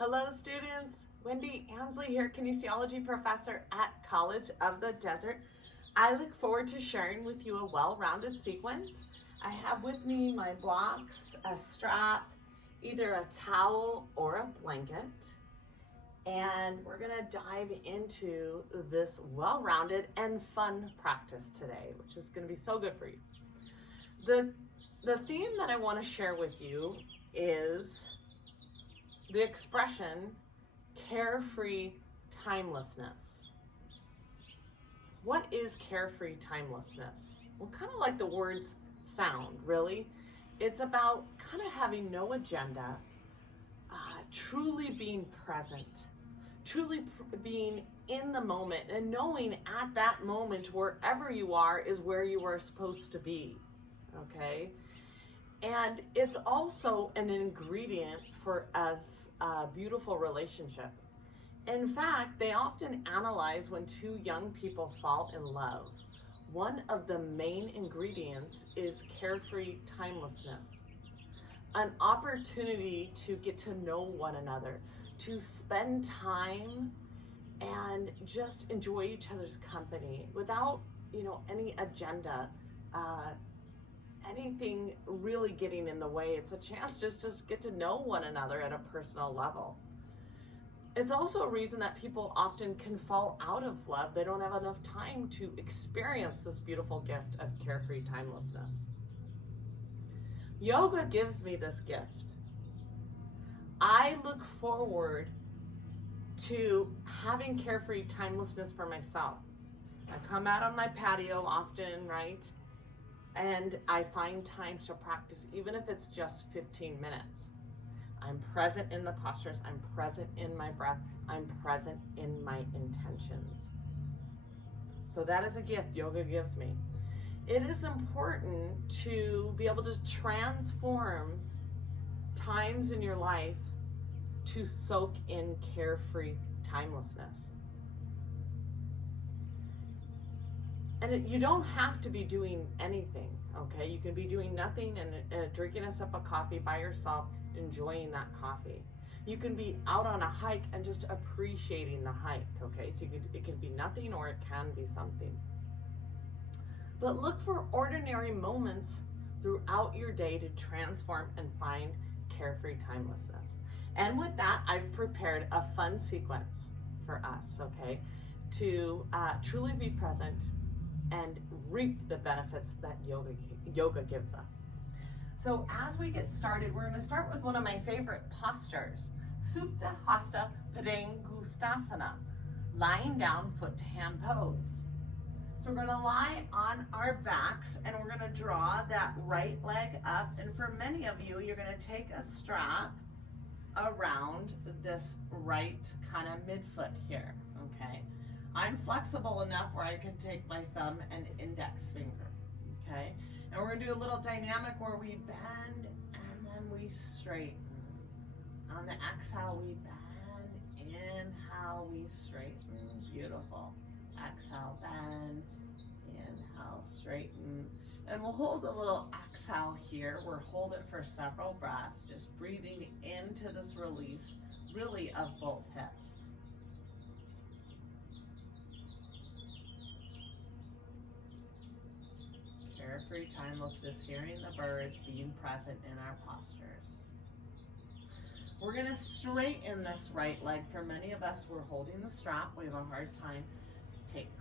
Hello students, Wendy Ansley here, kinesiology professor at College of the Desert. I look forward to sharing with you a well-rounded sequence. I have with me my blocks, a strap, either a towel or a blanket, and we're gonna dive into this well-rounded and fun practice today, which is gonna be so good for you. The theme that I wanna share with you is the expression carefree timelessness. What is carefree timelessness? Well, kind of like the words sound, really. It's about kind of having no agenda, truly being present, truly being in the moment, and knowing at that moment, wherever you are, is where you are supposed to be, okay? And it's also an ingredient for a beautiful relationship. In fact, they often analyze when two young people fall in love. One of the main ingredients is carefree timelessness, an opportunity to get to know one another, to spend time and just enjoy each other's company without, any agenda, anything really getting in the way. It's a chance just to get to know one another at a personal level. It's also a reason that people often can fall out of love. They don't have enough time to experience this beautiful gift of carefree timelessness. Yoga gives me this gift. I look forward to having carefree timelessness for myself. I come out on my patio often, right? And I find time to practice, even if it's just 15 minutes. I'm present in the postures, I'm present in my breath, I'm present in my intentions. So that is a gift yoga gives me. It is important to be able to transform times in your life to soak in carefree timelessness. And you don't have to be doing anything, okay? You can be doing nothing and drinking a sip of coffee by yourself, enjoying that coffee. You can be out on a hike and just appreciating the hike, okay? So it can be nothing or it can be something. But look for ordinary moments throughout your day to transform and find carefree timelessness. And with that, I've prepared a fun sequence for us, okay? To truly be present and reap the benefits that yoga gives us. So as we get started, we're going to start with one of my favorite postures, Supta Hasta Padangustasana, lying down foot to hand pose. So we're going to lie on our backs and we're going to draw that right leg up. And for many of you, you're going to take a strap around this right kind of midfoot here, okay? I'm flexible enough where I can take my thumb and index finger, okay? And we're gonna do a little dynamic where we bend and then we straighten. On the exhale, we bend, inhale, we straighten, beautiful. Exhale, bend, inhale, straighten. And we'll hold a little exhale here. We'll hold it for several breaths, just breathing into this release, really of both hips. Carefree timelessness, hearing the birds, being present in our postures. We're going to straighten this right leg. For many of us, we're holding the strap. We have a hard time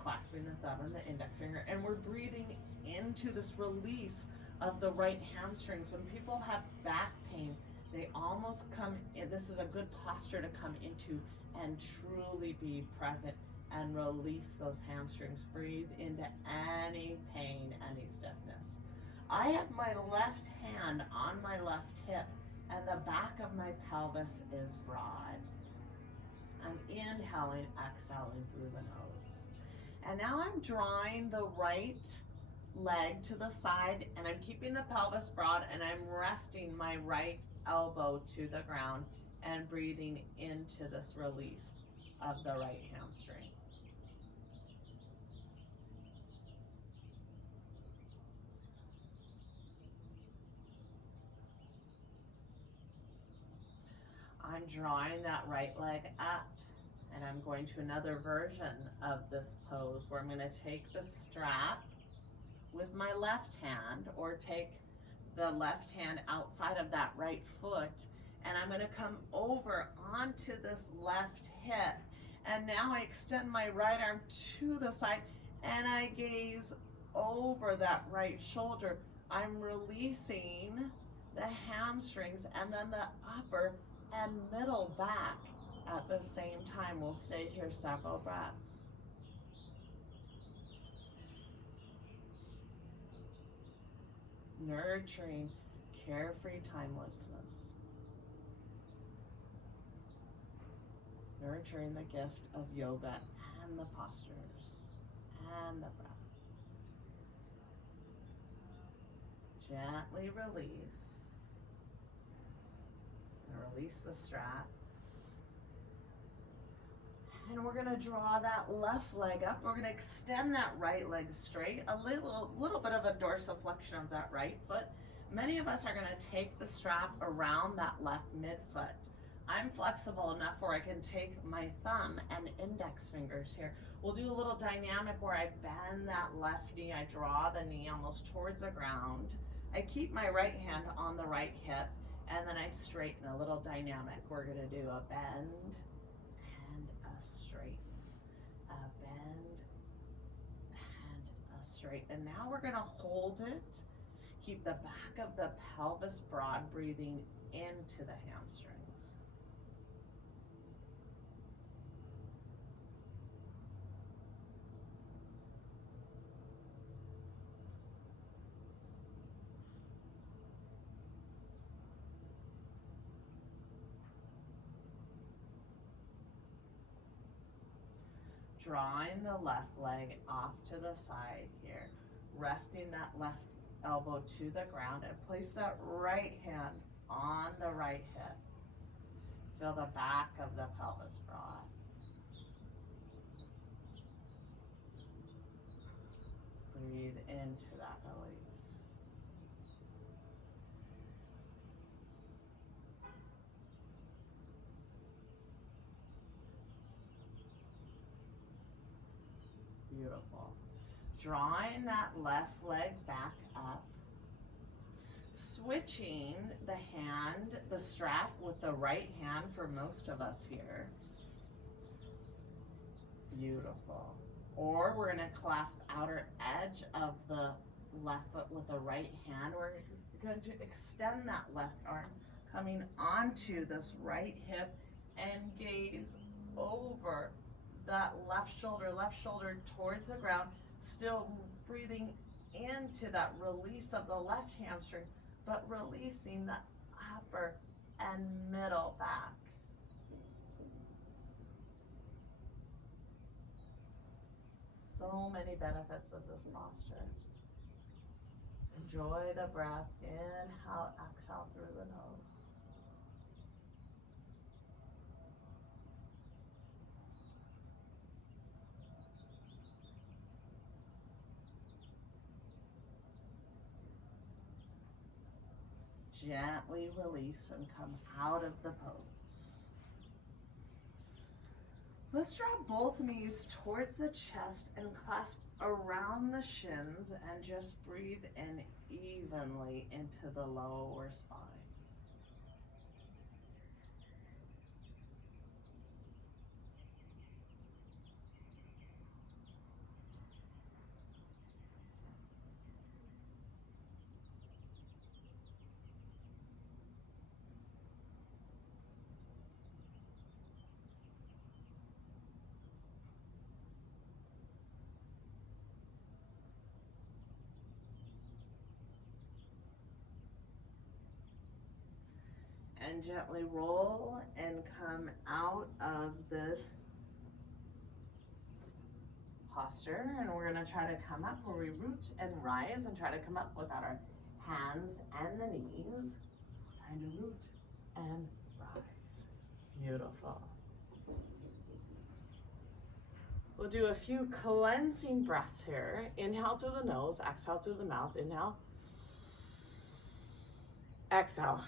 clasping the thumb and the index finger, and we're breathing into this release of the right hamstrings. When people have back pain, they almost come in. This is a good posture to come into and truly be present and release those hamstrings. Breathe into any pain, any stiffness. I have my left hand on my left hip and the back of my pelvis is broad. I'm inhaling, exhaling through the nose. And now I'm drawing the right leg to the side and I'm keeping the pelvis broad and I'm resting my right elbow to the ground and breathing into this release of the right hamstring. I'm drawing that right leg up, and I'm going to another version of this pose where I'm going to take the strap with my left hand, or take the left hand outside of that right foot, and I'm going to come over onto this left hip, and now I extend my right arm to the side and I gaze over that right shoulder. I'm releasing the hamstrings and then the upper and middle back at the same time. We'll stay here several breaths. Nurturing carefree timelessness. Nurturing the gift of yoga and the postures and the breath. Gently release. And release the strap. And we're going to draw that left leg up. We're going to extend that right leg straight. A little bit of a dorsiflexion of that right foot. Many of us are going to take the strap around that left midfoot. I'm flexible enough where I can take my thumb and index fingers here. We'll do a little dynamic where I bend that left knee. I draw the knee almost towards the ground. I keep my right hand on the right hip, and then I straighten. A little dynamic. We're going to do a bend and a straighten. A bend and a straighten. And now we're going to hold it. Keep the back of the pelvis broad, breathing into the hamstrings. Drawing the left leg off to the side here, resting that left elbow to the ground, and place that right hand on the right hip. Feel the back of the pelvis broad. Breathe into that release. Beautiful. Drawing that left leg back up. Switching the hand, the strap with the right hand for most of us here. Beautiful. Or we're going to clasp outer edge of the left foot with the right hand. We're going to extend that left arm, coming onto this right hip, and gaze over that left shoulder towards the ground, still breathing into that release of the left hamstring, but releasing the upper and middle back. So many benefits of this posture. Enjoy the breath. Inhale, exhale through the nose. Gently release and come out of the pose. Let's draw both knees towards the chest and clasp around the shins, and just breathe in evenly into the lower spine. And gently roll and come out of this posture. And we're going to try to come up where we root and rise, and try to come up without our hands and the knees. Trying to root and rise. Beautiful. We'll do a few cleansing breaths here. Inhale through the nose, exhale through the mouth. Inhale. Exhale.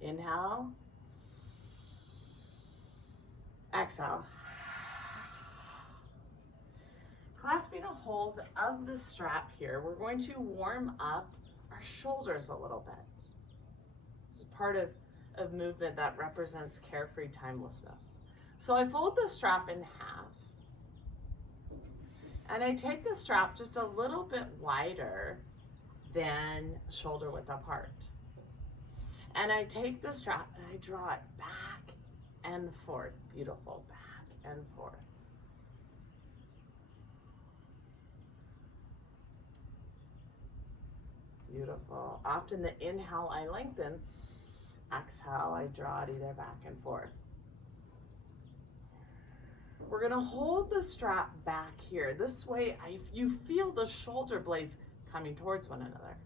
Inhale. Exhale. Clasping a hold of the strap here, we're going to warm up our shoulders a little bit. This is part of movement that represents carefree timelessness. So I fold the strap in half. And I take the strap just a little bit wider than shoulder width apart. And I take the strap and I draw it back and forth. Beautiful, back and forth. Beautiful. Often the inhale I lengthen, exhale I draw it either back and forth. We're gonna hold the strap back here. This way you feel the shoulder blades coming towards one another.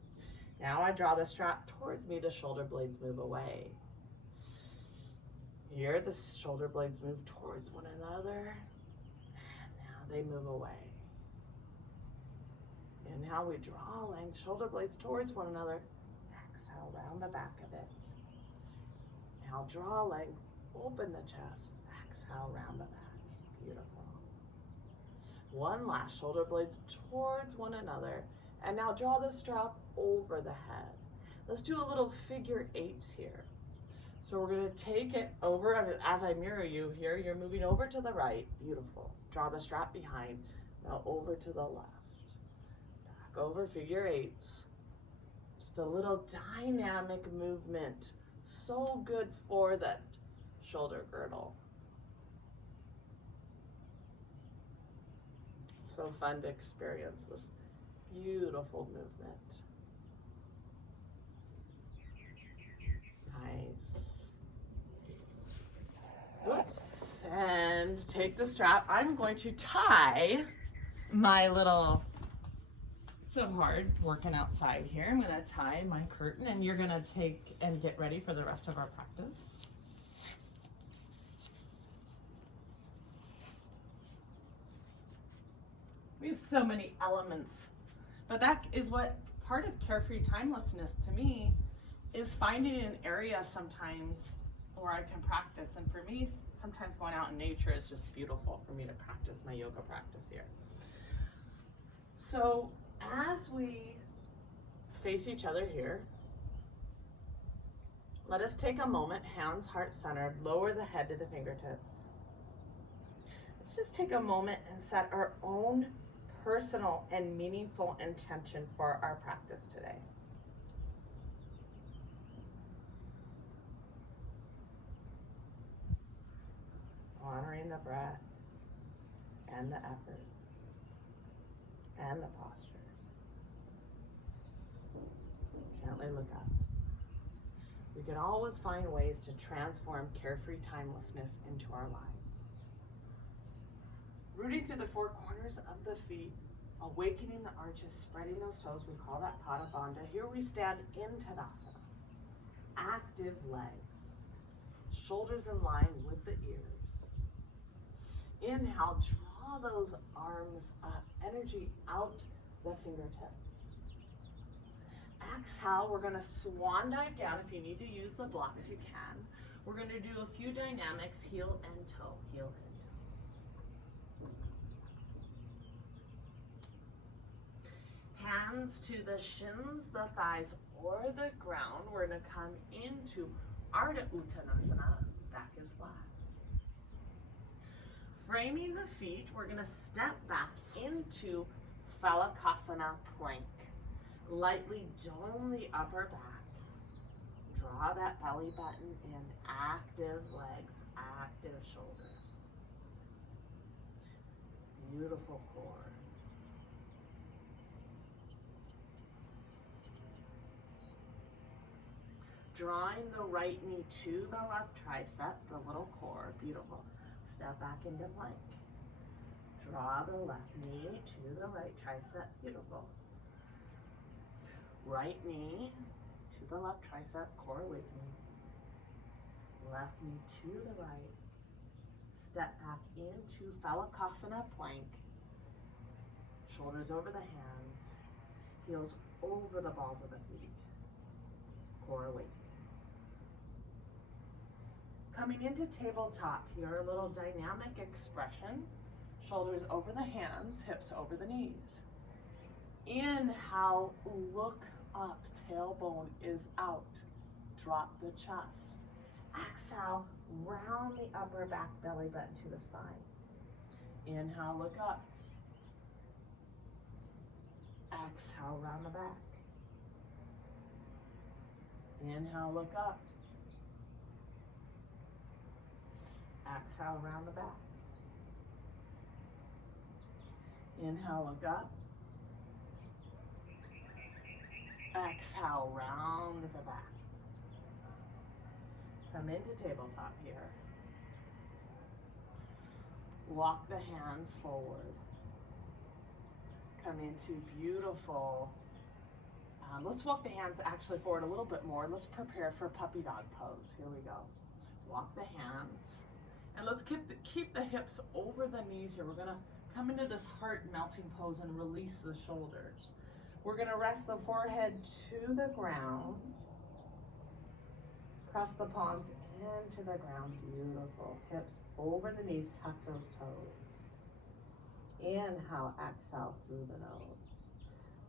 Now I draw the strap towards me, the shoulder blades move away. Here the shoulder blades move towards one another, and now they move away. Inhale, we draw length, shoulder blades towards one another. Exhale, round the back of it. Inhale, draw length, open the chest. Exhale, round the back. Beautiful. One last, shoulder blades towards one another. And now draw the strap over the head. Let's do a little figure eights here. So we're going to take it over, as I mirror you here, you're moving over to the right. Beautiful. Draw the strap behind. Now over to the left. Back over, figure eights. Just a little dynamic movement. So good for that shoulder girdle. So fun to experience this beautiful movement. Nice. Oops. And take the strap. I'm going to tie my little, it's so hard working outside here. I'm going to tie my curtain, and you're going to take and get ready for the rest of our practice. We have so many elements, but that is what part of carefree timelessness to me is, finding an area sometimes where I can practice. And for me, sometimes going out in nature is just beautiful for me to practice my yoga practice here. So as we face each other here, let us take a moment, hands heart centered, lower the head to the fingertips. Let's just take a moment and set our own personal and meaningful intention for our practice today. Honoring the breath and the efforts and the postures. Gently look up. We can always find ways to transform carefree timelessness into our lives. Rooting through the four corners of the feet, awakening the arches, spreading those toes. We call that Pada Bandha. Here we stand in Tadasana. Active legs. Shoulders in line with the ears. Inhale, draw those arms up. Energy out the fingertips. Exhale, we're going to swan dive down. If you need to use the blocks, you can. We're going to do a few dynamics, heel and toe, heel and toe. Hands to the shins, the thighs, or the ground. We're going to come into Ardha Uttanasana, back is flat. Framing the feet, we're going to step back into Phalakasana plank. Lightly dome the upper back. Draw that belly button in. Active legs, active shoulders. Beautiful core. Drawing the right knee to the left tricep, the little core, beautiful. Step back into plank. Draw the left knee to the right tricep, beautiful. Right knee to the left tricep, core awakening. Left knee to the right. Step back into Phalakasana plank. Shoulders over the hands. Heels over the balls of the feet. Core awakening. Coming into tabletop here, a little dynamic expression. Shoulders over the hands, hips over the knees. Inhale, look up, tailbone is out. Drop the chest. Exhale, round the upper back, belly button to the spine. Inhale, look up. Exhale, round the back. Inhale, look up. Exhale, round the back. Inhale, look up. Exhale, round the back. Come into tabletop here. Walk the hands forward. Come into beautiful. Let's walk the hands actually forward a little bit more. Let's prepare for puppy dog pose. Here we go. Walk the hands. And let's keep the hips over the knees here. We're going to come into this heart melting pose and release the shoulders. We're going to rest the forehead to the ground. Press the palms into the ground. Beautiful. Hips over the knees. Tuck those toes. Inhale, exhale through the nose.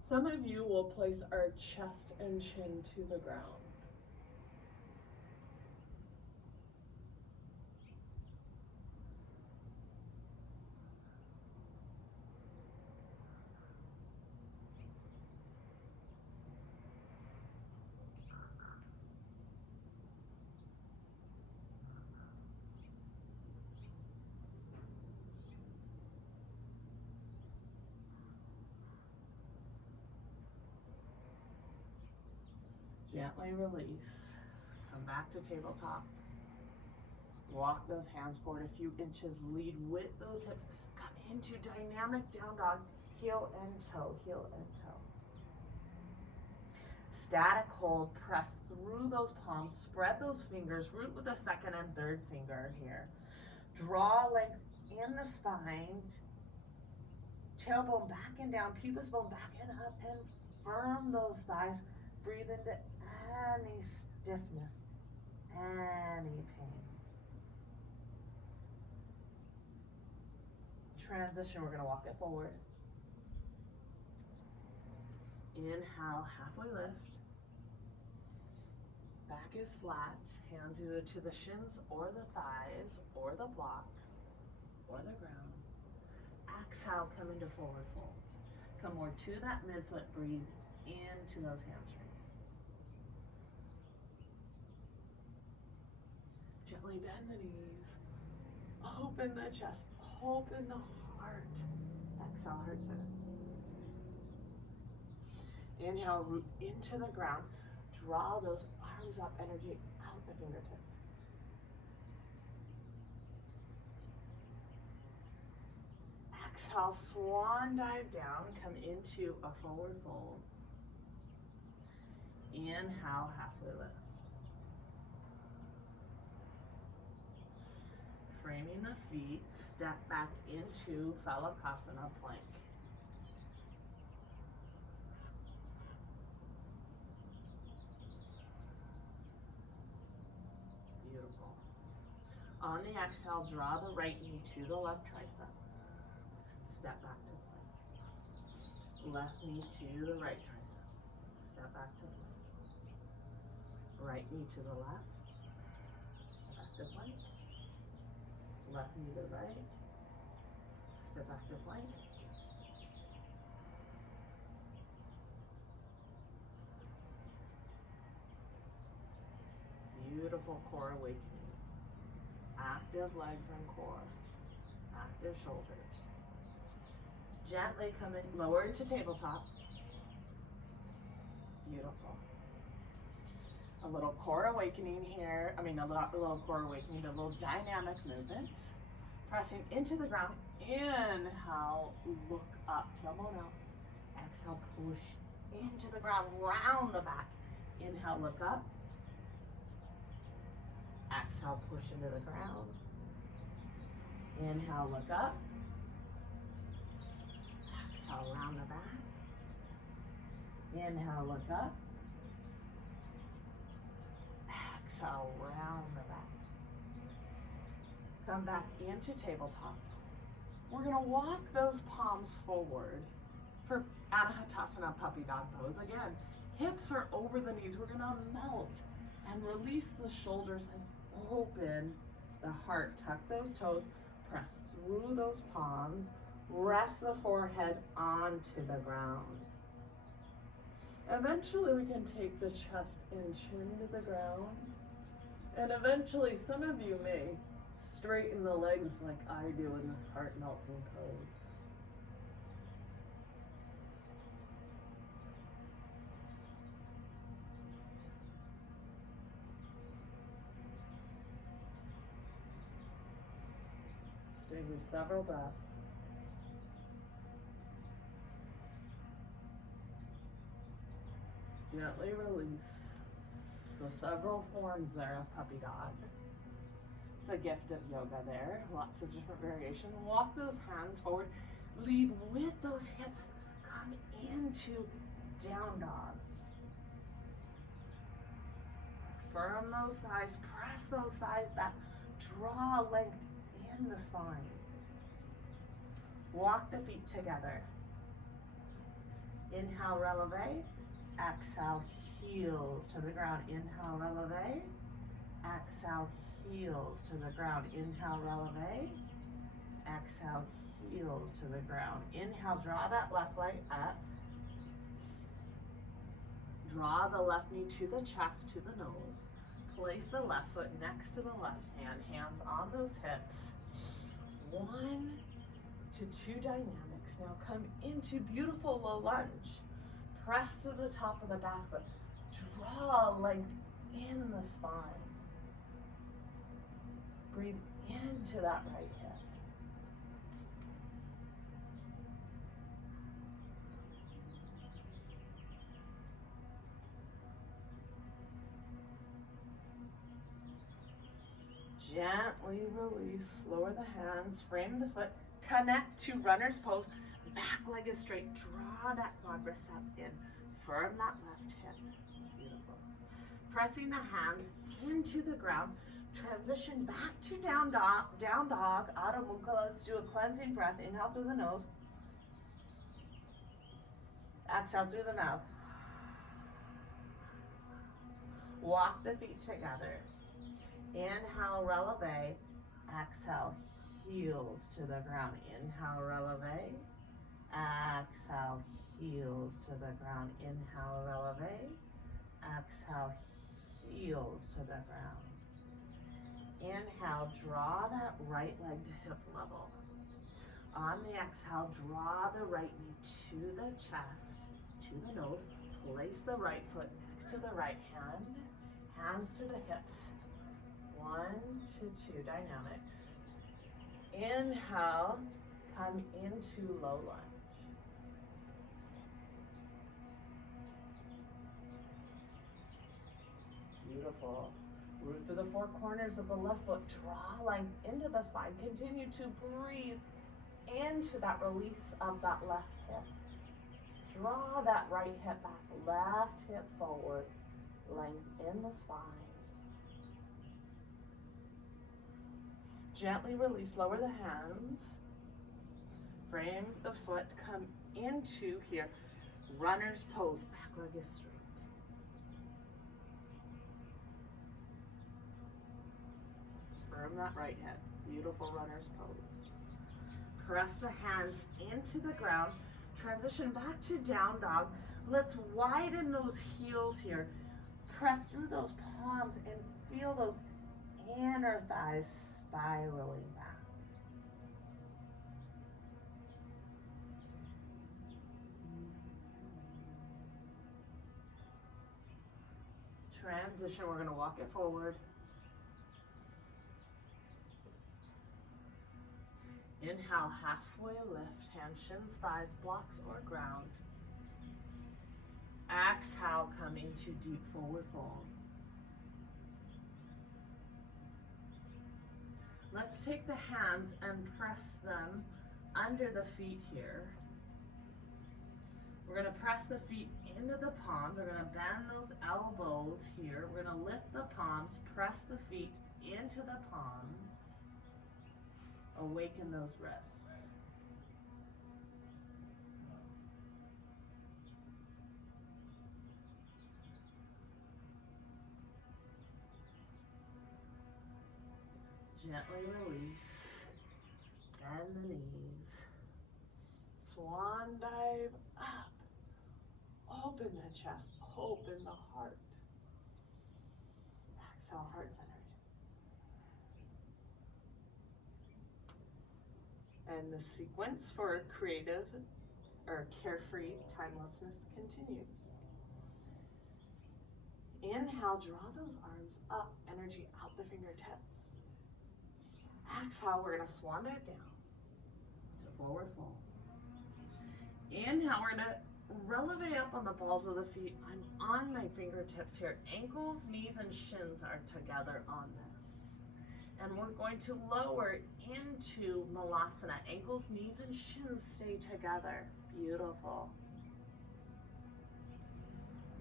Some of you will place our chest and chin to the ground. Gently release. Come back to tabletop. Walk those hands forward a few inches. Lead with those hips. Come into dynamic down dog. Heel and toe, heel and toe. Static hold. Press through those palms. Spread those fingers. Root with the second and third finger here. Draw length in the spine. Tailbone back and down. Pubis bone back and up. And firm those thighs. Breathe into any stiffness, any pain. Transition, we're going to walk it forward. Inhale, halfway lift. Back is flat. Hands either to the shins or the thighs or the blocks or the ground. Exhale, come into forward fold. Come more to that midfoot. Breathe into those hamstrings. Gently bend the knees. Open the chest. Open the heart. Exhale, heart center. Inhale, root into the ground. Draw those arms up, energy out the fingertips. Exhale, swan dive down. Come into a forward fold. Inhale, halfway lift. Framing the feet, step back into Phalakasana plank. Beautiful. On the exhale, draw the right knee to the left tricep. Step back to plank. Left knee to the right tricep. Step back to plank. Right knee to the left. Step back to plank. Left knee to the right. Step back to plank. Beautiful core awakening. Active legs and core. Active shoulders. Gently come in, lower into tabletop. Beautiful. A little core awakening here. A little core awakening, a little dynamic movement. Pressing into the ground. Inhale, look up, tailbone out. Exhale, push into the ground, round the back. Inhale, look up. Exhale, push into the ground. Inhale, look up. Exhale, round the back. Inhale, look up. Exhale, round the back. Come back into tabletop. We're gonna walk those palms forward for Anahatasana puppy dog pose. Again, hips are over the knees. We're gonna melt and release the shoulders and open the heart. Tuck those toes, press through those palms, rest the forehead onto the ground. Eventually we can take the chest and chin to the ground. And eventually some of you may straighten the legs like I do in this heart melting pose. Stay here several breaths. Gently release. So several forms there of puppy dog. It's a gift of yoga there. Lots of different variations. Walk those hands forward. Lead with those hips. Come into down dog. Firm those thighs. Press those thighs back. Draw length in the spine. Walk the feet together. Inhale, releve. Exhale, heels to the ground. Inhale, releve. Exhale, heels to the ground. Inhale, releve. Exhale, heels to the ground. Inhale, draw that left leg up. Draw the left knee to the chest, to the nose. Place the left foot next to the left hand. Hands on those hips. 1 to 2 dynamics. Now come into beautiful low lunge. Press through the top of the back foot. Draw length in the spine. Breathe into that right hip. Gently release, lower the hands, frame the foot, connect to runner's pose. Back leg is straight. Draw that quadricep in. Firm that left hip. Beautiful. Pressing the hands into the ground. Transition back to down dog. Adho Mukha. Let's do a cleansing breath. Inhale through the nose. Exhale through the mouth. Walk the feet together. Inhale, releve. Exhale, heels to the ground. Inhale, releve. Exhale, heels to the ground. Inhale, releve. Exhale, heels to the ground. Inhale, draw that right leg to hip level. On the exhale, draw the right knee to the chest, to the nose. Place the right foot next to the right hand. Hands to the hips. 1 to 2 dynamics. Inhale, come into low lunge. Beautiful. Root through the 4 corners of the left foot. Draw length into the spine. Continue to breathe into that release of that left hip. Draw that right hip back. Left hip forward. Length in the spine. Gently release, lower the hands. Frame the foot, come into here. Runner's pose, back leg is straight. Firm that right hip, beautiful runner's pose. Press the hands into the ground. Transition back to down dog. Let's widen those heels here. Press through those palms and feel those inner thighs spiraling back. Transition, we're going to walk it forward. Inhale, halfway lift, hands, shins, thighs, blocks or ground. Exhale, come into deep forward fold. Let's take the hands and press them under the feet here. We're going to press the feet into the palms. We're going to bend those elbows here. We're going to lift the palms, press the feet into the palms. Awaken those wrists. Gently release. Bend the knees. Swan dive up. Open the chest. Open the heart. Exhale, heart centered. And the sequence for creative or carefree timelessness continues. Inhale, draw those arms up, energy out the fingertips. Exhale, we're gonna swan dive down to forward fold. Inhale, we're gonna releve up on the balls of the feet. I'm on my fingertips here. Ankles, knees, and shins are together on this. And we're going to lower into Malasana. Ankles, knees, and shins stay together. Beautiful.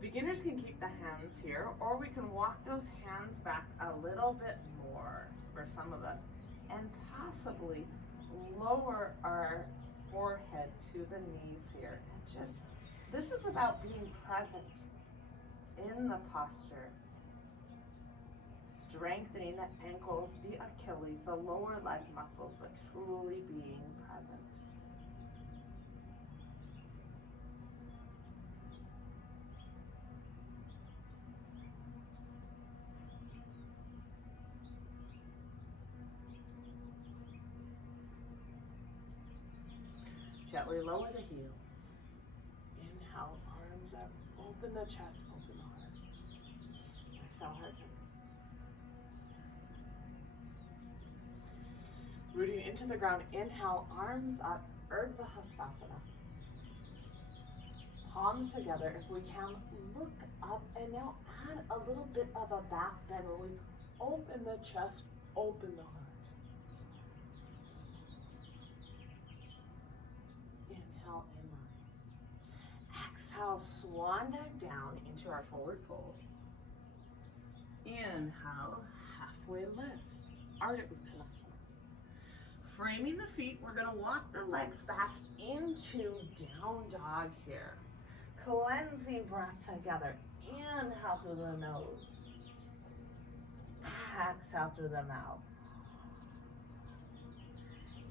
Beginners can keep the hands here, or we can walk those hands back a little bit more for some of us, and possibly lower our forehead to the knees here. And just, this is about being present in the posture. Strengthening the ankles, the Achilles, the lower leg muscles, but truly being present. Gently lower the heels. Inhale, arms up, open the chest, open the heart. Exhale, heart center. Rooting into the ground, inhale, arms up, Urdhva Hastasana. Palms together. If we can, look up and now add a little bit of a back bend where we open the chest, open the heart. Inhale, inline. Exhale, swan dive down into our forward fold. Inhale, halfway lift, Ardha Uttanasana. Framing the feet, we're gonna walk the legs back into down dog here. Cleansing breath together. Inhale through the nose. Exhale through the mouth.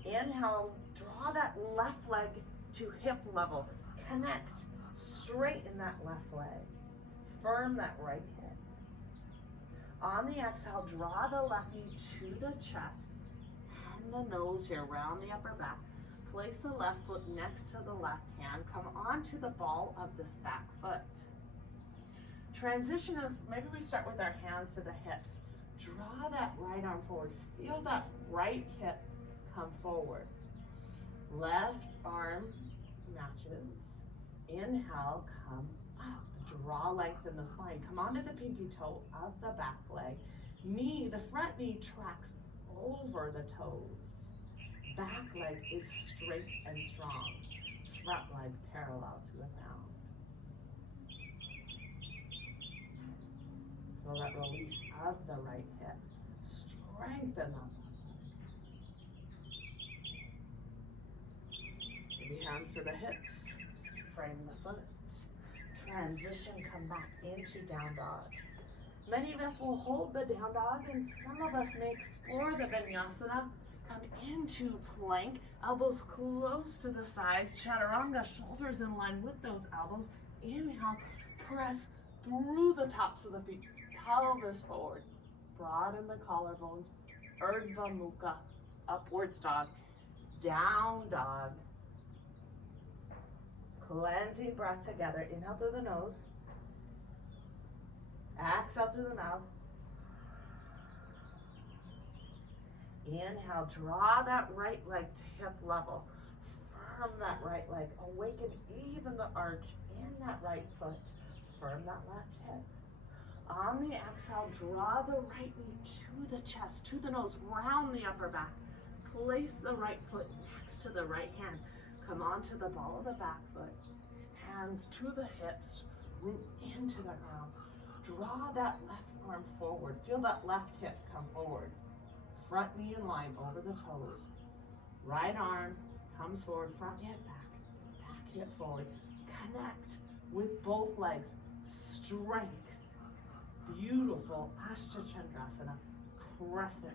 Inhale, draw that left leg to hip level. Connect, straighten that left leg. Firm that right hip. On the exhale, draw the left knee to the chest and the nose here, round the upper back. Place the left foot next to the left hand. Come onto the ball of this back foot. Transition is, maybe we start with our hands to the hips. Draw that right arm forward. Feel that right hip come forward. Left arm matches. Inhale, come up. Draw length in the spine. Come onto the pinky toe of the back leg. Knee, the front knee tracks over the toes. Back leg is straight and strong. Front leg parallel to the ground. Feel that release of the right hip. Strengthen them. Maybe hands to the hips. Frame the foot. Transition, come back into down dog. Many of us will hold the down dog, and some of us may explore the vinyasana. Come into plank, elbows close to the sides, chaturanga, shoulders in line with those elbows. Inhale, press through the tops of the feet, pelvis forward. Broaden the collarbones, Urdhva Mukha, upwards dog, down dog. Cleansing breath together. Inhale through the nose. Exhale through the mouth. Inhale, draw that right leg to hip level. Firm that right leg. Awaken even the arch in that right foot. Firm that left hip. On the exhale, draw the right knee to the chest, to the nose, round the upper back. Place the right foot next to the right hand. Come onto the ball of the back foot. Hands to the hips, root into the ground. Draw that left arm forward. Feel that left hip come forward. Front knee in line over the toes. Right arm comes forward, front hip back, back hip forward. Connect with both legs. Strength. Beautiful Ashtachandrasana, crescent.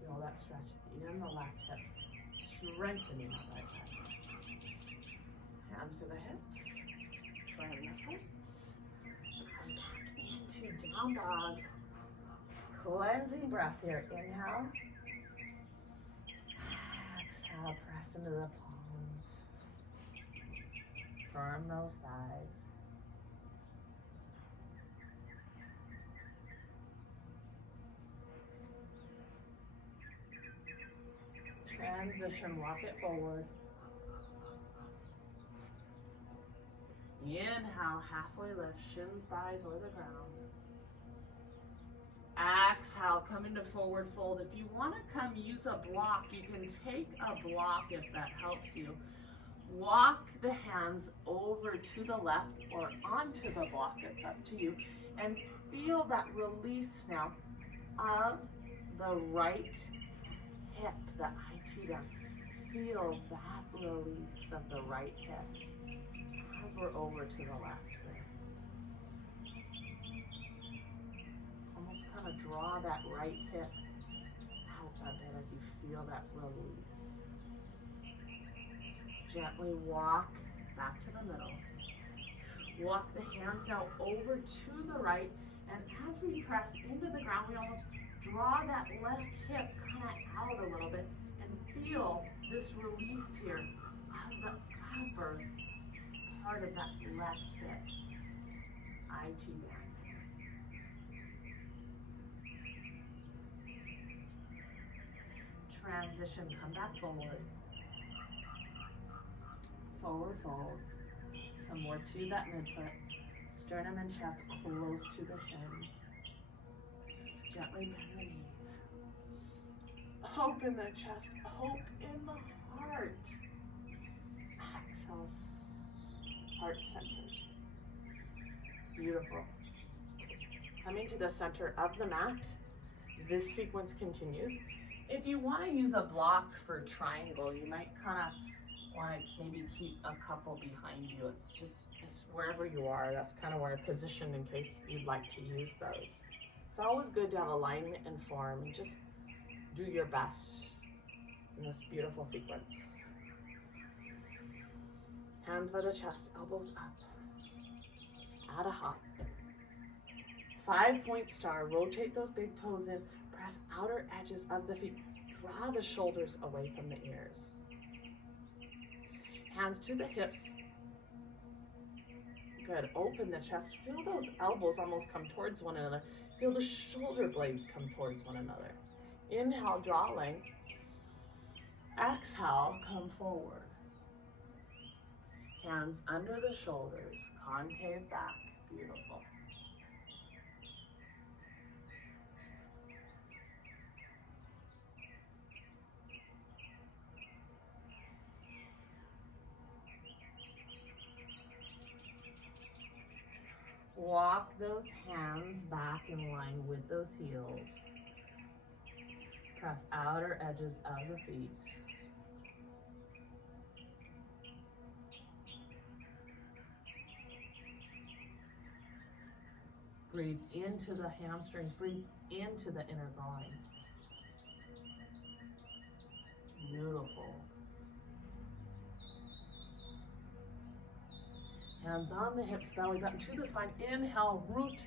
Feel that stretch in the left hip, strengthening that right hip. Hands to the hips, front of the foot. Come back into down dog. Cleansing breath here. Inhale. Exhale, press into the palms. Firm those thighs. Transition, walk it forward. Inhale, halfway lift, shins, thighs, or the ground. Exhale, come into forward fold. If you want to come use a block, you can take a block if that helps you. Walk the hands over to the left or onto the block, it's up to you. And feel that release now of the right hip, the IT down. Feel that release of the right hip as we're over to the left. Almost kind of draw that right hip out a bit as you feel that release. Gently walk back to the middle. Walk the hands now over to the right, and as we press into the ground, we almost draw that left hip kind of out a little bit and feel this release here of the upper part of that left hip. IT down. Transition, come back forward. Forward fold. Come more to that midfoot. Sternum and chest close to the shins. Gently bend the knees. Open the chest, hope in the heart. Exhale, heart centered. Beautiful. Coming to the center of the mat, this sequence continues. If you want to use a block for triangle, you might kind of want to maybe keep a couple behind you. It's wherever you are, that's kind of where I position in case you'd like to use those. It's always good to have alignment and form, and just do your best in this beautiful sequence. Hands by the chest, elbows up. Add a hop. 5-point star, rotate those big toes in, press outer edges of the feet. Draw the shoulders away from the ears. Hands to the hips. Good, open the chest. Feel those elbows almost come towards one another. Feel the shoulder blades come towards one another. Inhale, draw length. Exhale, come forward. Hands under the shoulders, concave back. Beautiful. Walk those hands back in line with those heels. Press outer edges of the feet. Breathe into the hamstrings, breathe into the inner groin. Beautiful. Hands on the hips, belly button to the spine. Inhale, root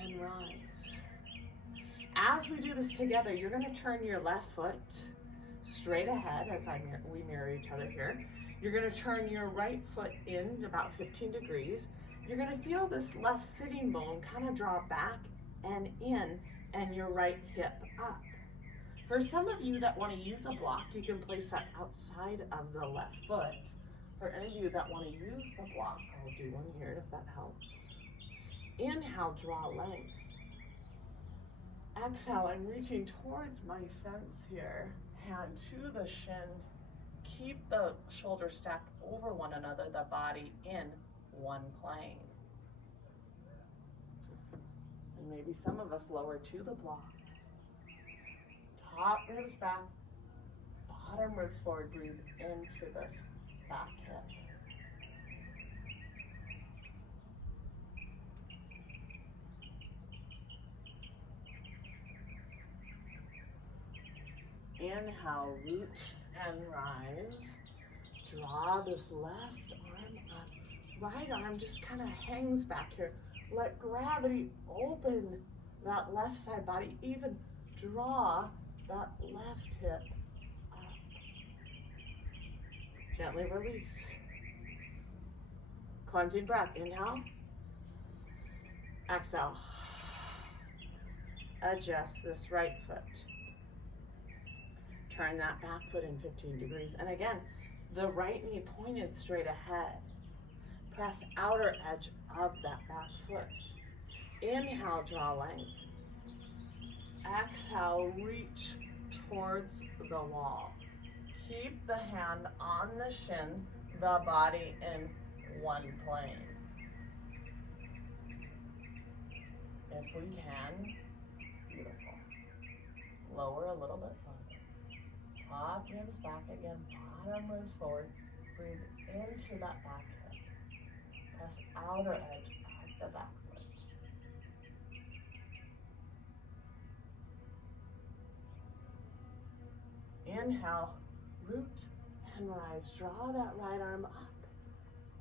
and rise. As we do this together, you're going to turn your left foot straight ahead as we mirror each other here. You're going to turn your right foot in about 15 degrees. You're going to feel this left sitting bone kind of draw back and in, and your right hip up. For some of you that want to use a block, you can place that outside of the left foot. For any of you that want to use the block, I'll do one here if that helps. Inhale, draw length. Exhale, I'm reaching towards my fence here. Hand to the shin. keep the shoulders stacked over one another, the body in one plane. And maybe some of us lower to the block. Top ribs back, bottom ribs forward. Breathe into this back hip. Inhale, root and rise. Draw this left arm up. Right arm just kind of hangs back here. Let gravity open that left side body. Even draw that left hip up. Gently release. Cleansing breath. Inhale. Exhale. Adjust this right foot. Turn that back foot in 15 degrees. And again, the right knee pointed straight ahead. Press outer edge of that back foot. Inhale, draw length. Exhale, reach towards the wall. Keep the hand on the shin, the body in one plane. If we can, beautiful. Lower a little bit further. Top ribs back again, bottom ribs forward. Breathe into that back hip. Press outer edge of the back foot. Inhale, root and rise. Draw that right arm up.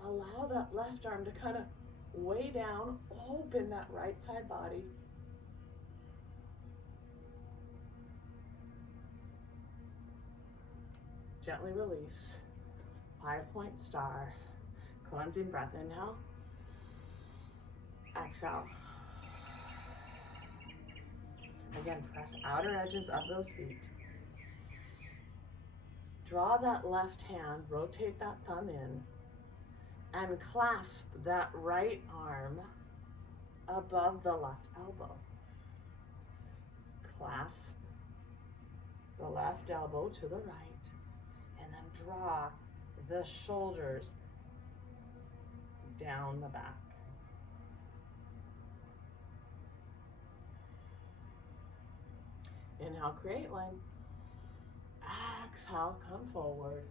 Allow that left arm to kind of way down. Open that right side body. Gently release. 5-point star. Cleansing breath. Inhale. Exhale. Again, press outer edges of those feet. Draw that left hand, rotate that thumb in, and clasp that right arm above the left elbow. Clasp the left elbow to the right, and then draw the shoulders down the back. Inhale, create line. Exhale, come forward.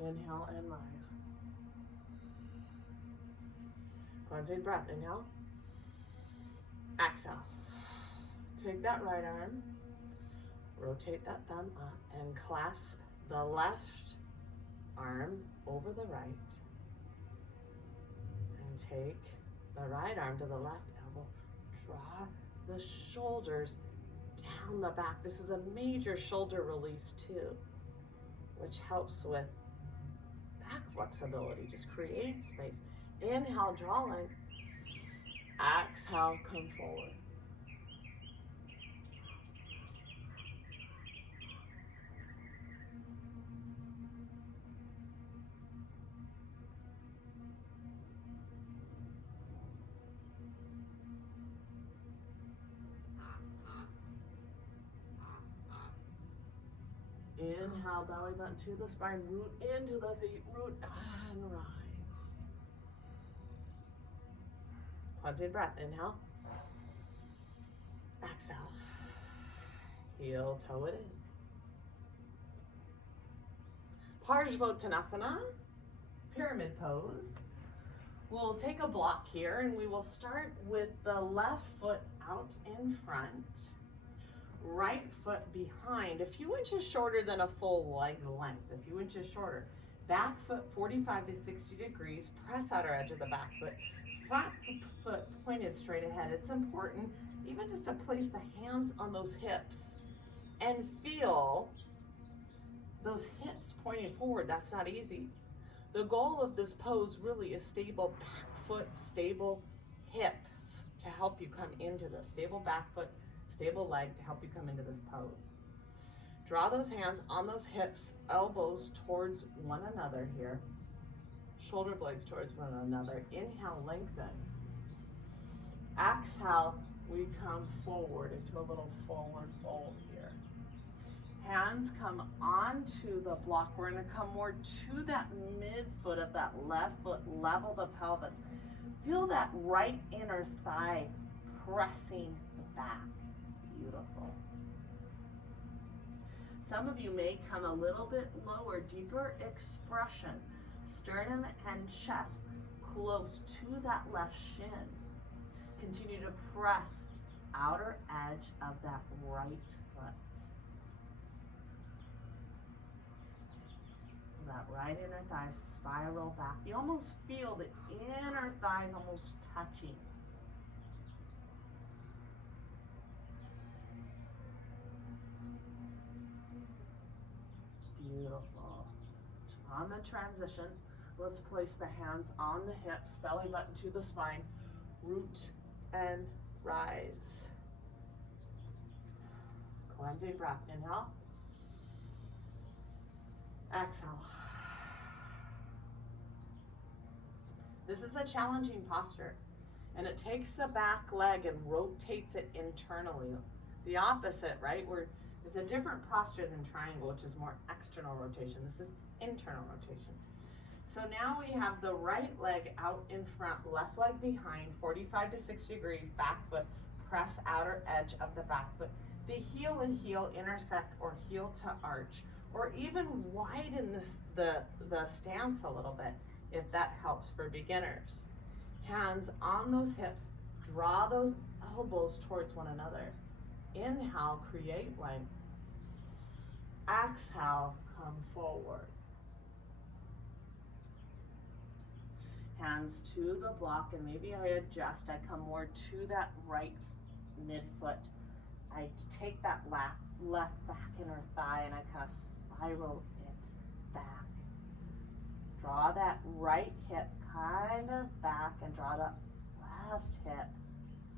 Inhale and rise. Cleansing breath. Inhale. Exhale. Take that right arm, rotate that thumb up, and clasp the left arm over the right. And take the right arm to the left elbow. Draw the shoulders down the back. This is a major shoulder release too, which helps with back flexibility. Just create space. Inhale, draw line. Exhale, come forward. Inhale, belly button to the spine, root into the feet, root and rise. Cleansing breath, inhale. Exhale. Heel toe it in. Parsvottanasana, pyramid pose. We'll take a block here and we will start with the left foot out in front. Right foot behind, a few inches shorter than a full leg length, a few inches shorter. Back foot 45 to 60 degrees, press outer edge of the back foot. Front foot pointed straight ahead. It's important even just to place the hands on those hips and feel those hips pointing forward. That's not easy. The goal of this pose really is stable back foot, stable hips to help you come into this. Stable back foot, stable leg to help you come into this pose. Draw those hands on those hips, elbows towards one another here. Shoulder blades towards one another. Inhale, lengthen. Exhale, we come forward into a little forward fold here. Hands come onto the block. We're going to come more to that midfoot of that left foot, level the pelvis. Feel that right inner thigh pressing back. Beautiful. Some of you may come a little bit lower, deeper expression. Sternum and chest close to that left shin. Continue to press outer edge of that right foot. That right inner thigh spiral back. You almost feel the inner thighs almost touching. Beautiful. On the transition, let's place the hands on the hips, belly button to the spine, root and rise. Cleansing breath. Inhale. Exhale. This is a challenging posture, and it takes the back leg and rotates it internally. The opposite, right? It's a different posture than triangle, which is more external rotation. This is internal rotation. So now we have the right leg out in front, left leg behind, 45 to 60 degrees, back foot, press outer edge of the back foot. The heel and heel intersect, or heel to arch, or even widen the stance a little bit, if that helps for beginners. Hands on those hips, draw those elbows towards one another. Inhale, create length. Exhale, come forward. Hands to the block, and maybe I adjust. I come more to that right midfoot. I take that left back inner thigh and I kind of spiral it back. Draw that right hip kind of back and draw that left hip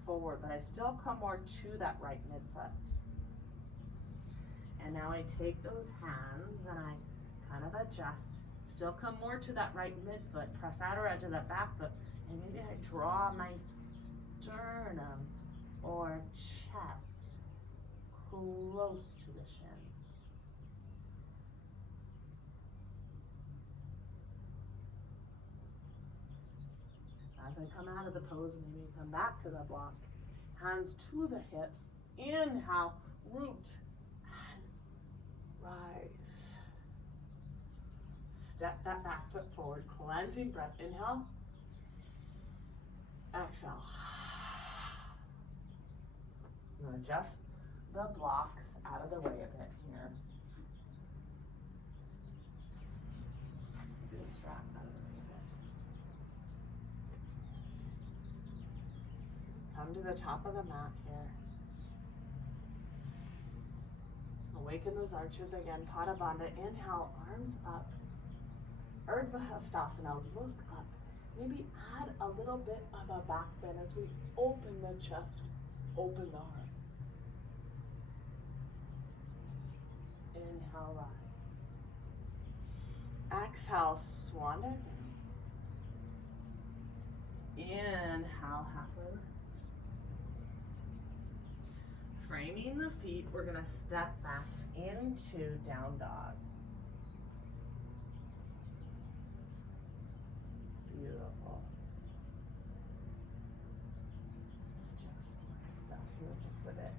forward, but I still come more to that right midfoot. And now I take those hands and I kind of adjust. Still come more to that right midfoot, press outer edge of that back foot, and maybe I draw my sternum or chest close to the shin. As I come out of the pose, maybe come back to the block. Hands to the hips. Inhale, root and rise. Step that back foot forward, cleansing breath. Inhale. Exhale. I'm going to adjust the blocks out of the way a bit here. Move the strap out of the way a bit. Come to the top of the mat here. Awaken those arches again. Pada Bandha. Inhale, arms up. Urdhva Hastasana, look up. Maybe add a little bit of a back bend as we open the chest, open the heart. Inhale, rise. Exhale, swan dive down. Inhale, halfway lift. Framing the feet, we're going to step back into down dog. Beautiful. Adjust my stuff here just a bit.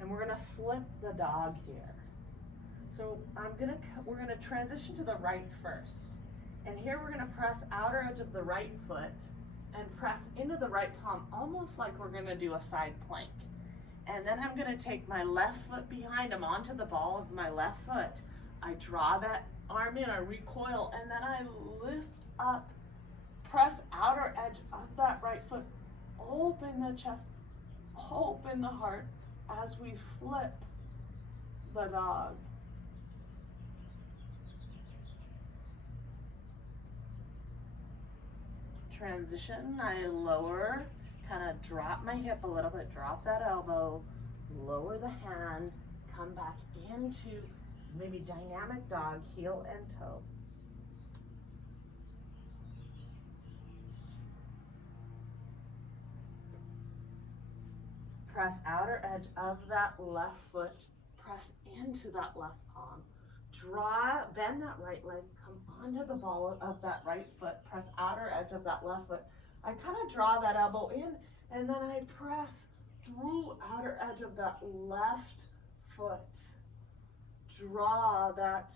And we're going to flip the dog here. So we're going to transition to the right first. And here we're going to press outer edge of the right foot and press into the right palm, almost like we're going to do a side plank. And then I'm going to take my left foot behind him onto the ball of my left foot. I draw that arm in, I recoil, and then I lift up, press outer edge of that right foot, open the chest, open the heart as we flip the dog. Transition, I lower, kind of drop my hip a little bit, drop that elbow, lower the hand, come back into maybe dynamic dog, heel and toe. Press outer edge of that left foot, press into that left palm. Bend that right leg, come onto the ball of that right foot, press outer edge of that left foot. I kind of draw that elbow in, and then I press through outer edge of that left foot. Draw that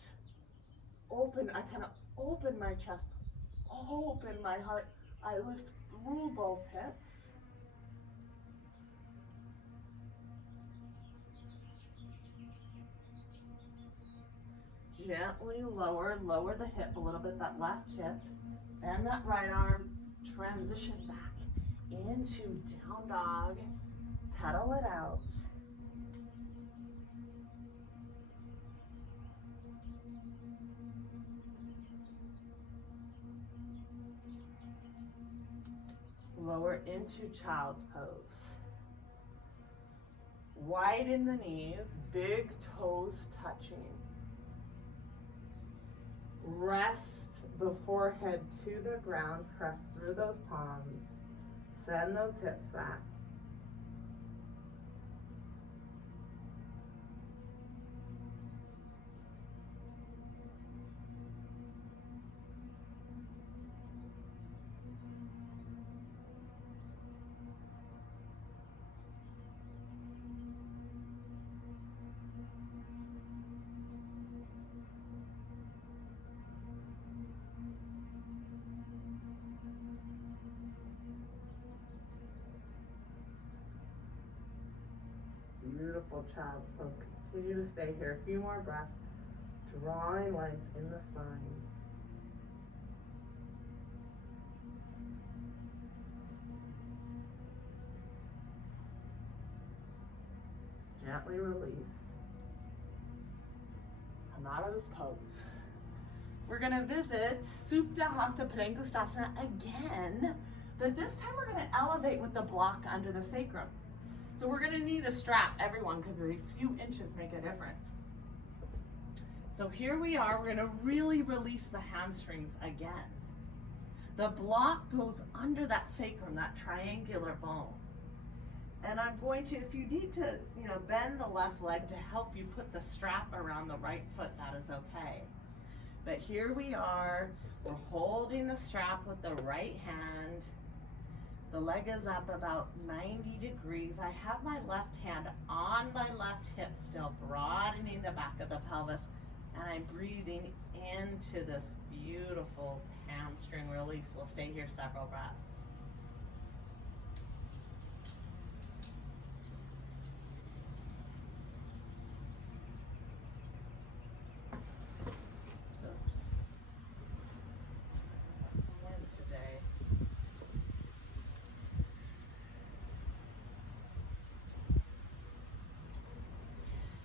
open, I kind of open my chest, open my heart. I lift through both hips. Gently lower the hip a little bit, that left hip, bend that right arm, transition back into down dog, pedal it out. Lower into child's pose. Widen the knees, big toes touching. Rest the forehead to the ground, press through those palms, send those hips back. Beautiful child's pose. Continue to stay here. A few more breaths. Drawing length in the spine. Gently release. Come out of this pose. We're going to visit Supta Hasta Padangusthasana again, but this time we're going to elevate with the block under the sacrum. So we're going to need a strap, everyone, because these few inches make a difference. So here we are. We're going to really release the hamstrings again. The block goes under that sacrum, that triangular bone. And I'm going to, if you need to, bend the left leg to help you put the strap around the right foot, that is okay. But here we are. We're holding the strap with the right hand. The leg is up about 90 degrees. I have my left hand on my left hip still, broadening the back of the pelvis, and I'm breathing into this beautiful hamstring release. We'll stay here several breaths.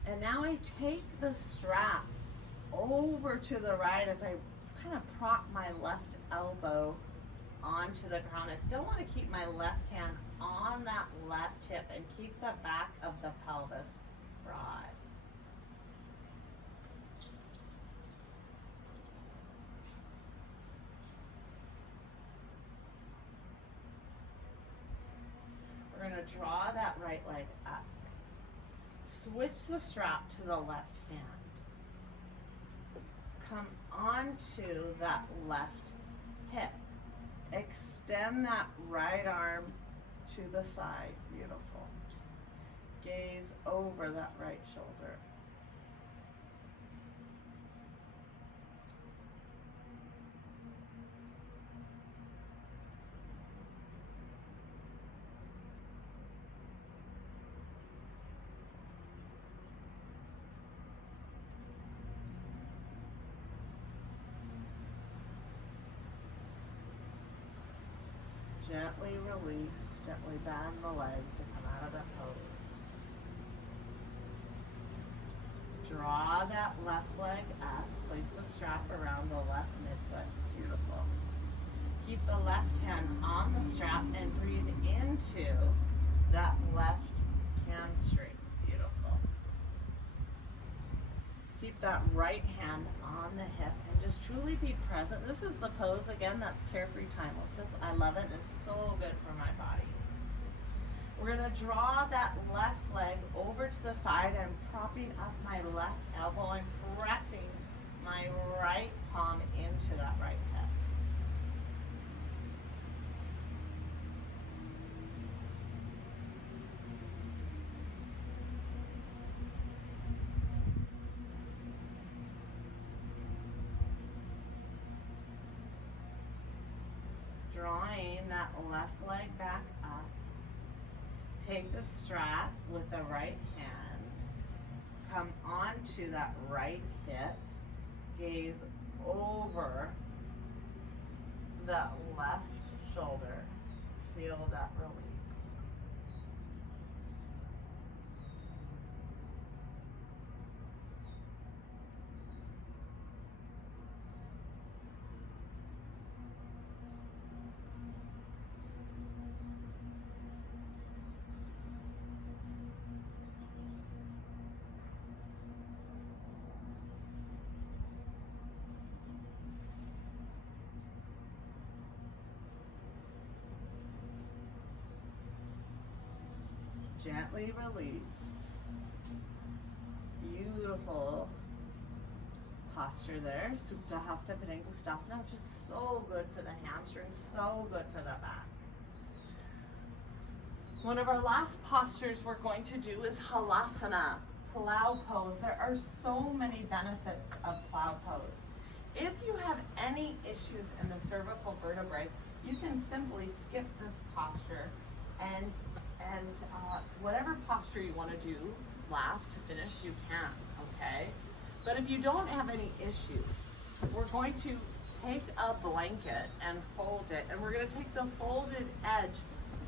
And now I take the strap over to the right as I kind of prop my left elbow onto the ground. I still want to keep my left hand on that left hip and keep the back of the pelvis broad. We're going to draw that right leg up. Switch the strap to the left hand. Come onto that left hip. Extend that right arm to the side. Beautiful. Gaze over that right shoulder. Gently release, gently bend the legs to come out of that pose. Draw that left leg up, place the strap around the left midfoot. Beautiful. Keep the left hand on the strap and breathe in onto that left hamstring. Beautiful. Keep that right hand on the hip and just truly be present. This is the pose again, that's Carefree Timelessness. I love it. It's so good for my body. We're going to draw that left leg over to the side and propping up my left elbow and pressing my right palm into that right hip. Drawing that left leg back up. Take the strap with the right hand. Come onto that right hip. Gaze over that left shoulder. Feel that release. Gently release. Beautiful posture there. Supta Hasta Padangustasana, which is so good for the hamstrings, so good for the back. One of our last postures we're going to do is Halasana, plow pose. There are so many benefits of plow pose. If you have any issues in the cervical vertebrae, you can simply skip this posture and whatever posture you want to do last to finish, you can, okay? But if you don't have any issues, we're going to take a blanket and fold it, and we're going to take the folded edge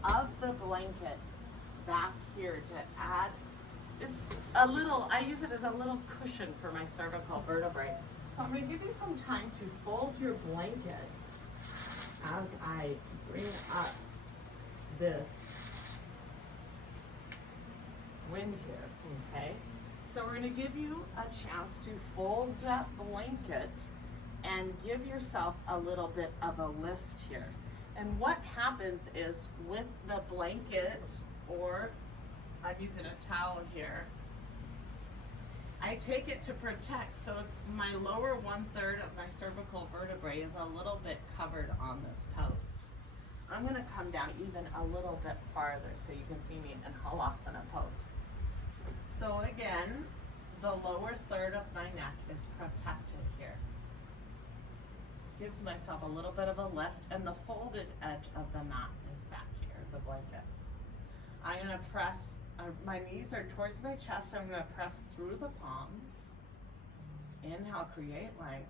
of the blanket back here to add, it's a little, I use it as a little cushion for my cervical vertebrae. So I'm going to give you some time to fold your blanket as I bring up this wind here, okay? So we're going to give you a chance to fold that blanket and give yourself a little bit of a lift here. And what happens is with the blanket, or I'm using a towel here, I take it to protect, so it's my lower 1/3 of my cervical vertebrae is a little bit covered on this pose. I'm going to come down even a little bit farther so you can see me in Halasana pose. So again, the lower third of my neck is protected here. Gives myself a little bit of a lift, and the folded edge of the mat is back here, the blanket. I'm going to press, my knees are towards my chest, I'm going to press through the palms. Inhale, create length.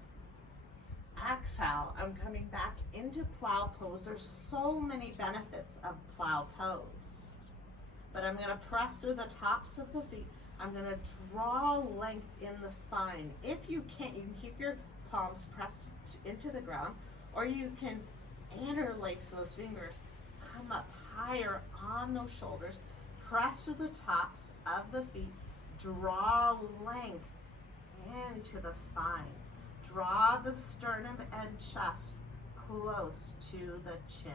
Exhale, I'm coming back into plow pose. There's so many benefits of plow pose. But I'm going to press through the tops of the feet. I'm going to draw length in the spine. If you can't, you can keep your palms pressed into the ground, or you can interlace those fingers, come up higher on those shoulders, press through the tops of the feet, draw length into the spine. Draw the sternum and chest close to the chin.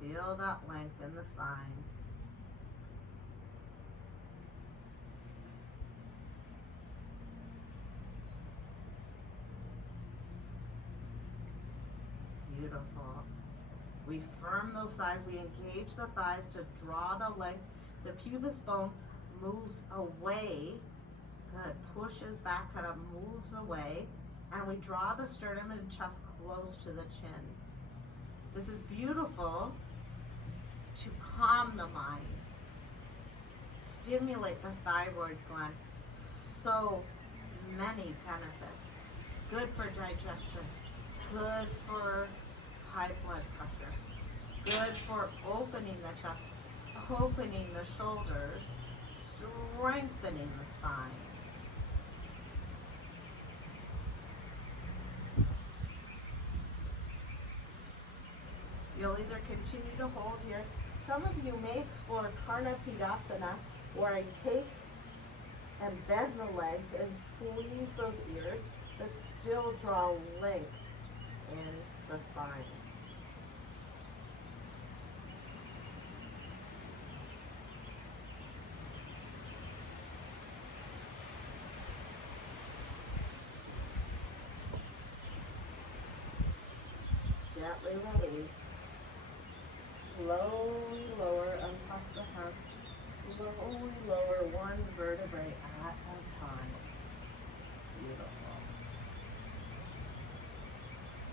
Feel that length in the spine. Beautiful. We firm those thighs. We engage the thighs to draw the length. The pubis bone moves away. Good. Pushes back, kind of moves away. And we draw the sternum and chest close to the chin. This is beautiful to calm the mind, stimulate the thyroid gland. So many benefits. Good for digestion, good for high blood pressure, good for opening the chest, opening the shoulders, strengthening the spine. You'll either continue to hold here. Some of you may explore Karnapidasana, where I take and bend the legs and squeeze those ears, but still draw length in the spine. Gently release. Slowly lower, unclasp the hands. Slowly lower one vertebrae at a time. Beautiful.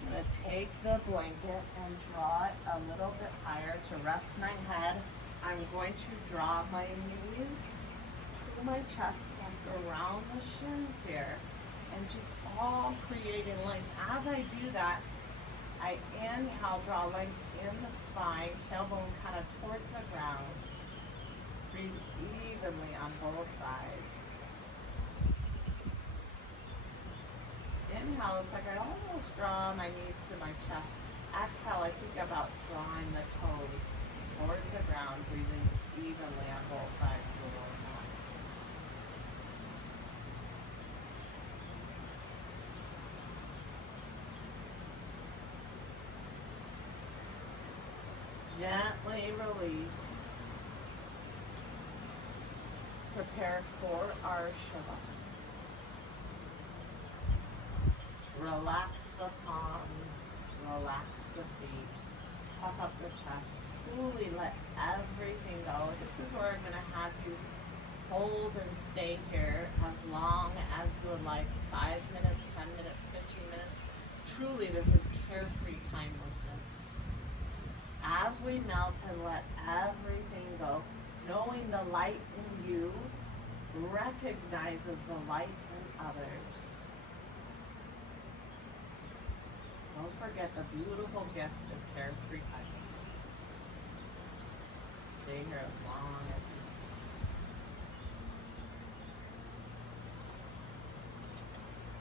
I'm going to take the blanket and draw it a little bit higher to rest my head. I'm going to draw my knees to my chest, press around the shins here, and just all creating length. As I do that, I inhale, draw length in the spine, tailbone kind of towards the ground. Breathe evenly on both sides. Inhale, it's like I almost draw my knees to my chest. Exhale, I think about drawing the toes towards the ground, breathing evenly on both sides of the lower back. Gently release. Prepare for our Shavasana. Relax the palms, relax the feet, puff up the chest, truly let everything go. This is where I'm going to have you hold and stay here as long as you would like, 5 minutes, 10 minutes, 15 minutes. Truly, this is carefree timelessness. As we melt and let everything go, knowing the light in you recognizes the light in others. Don't forget the beautiful gift of carefree time. Stay here as long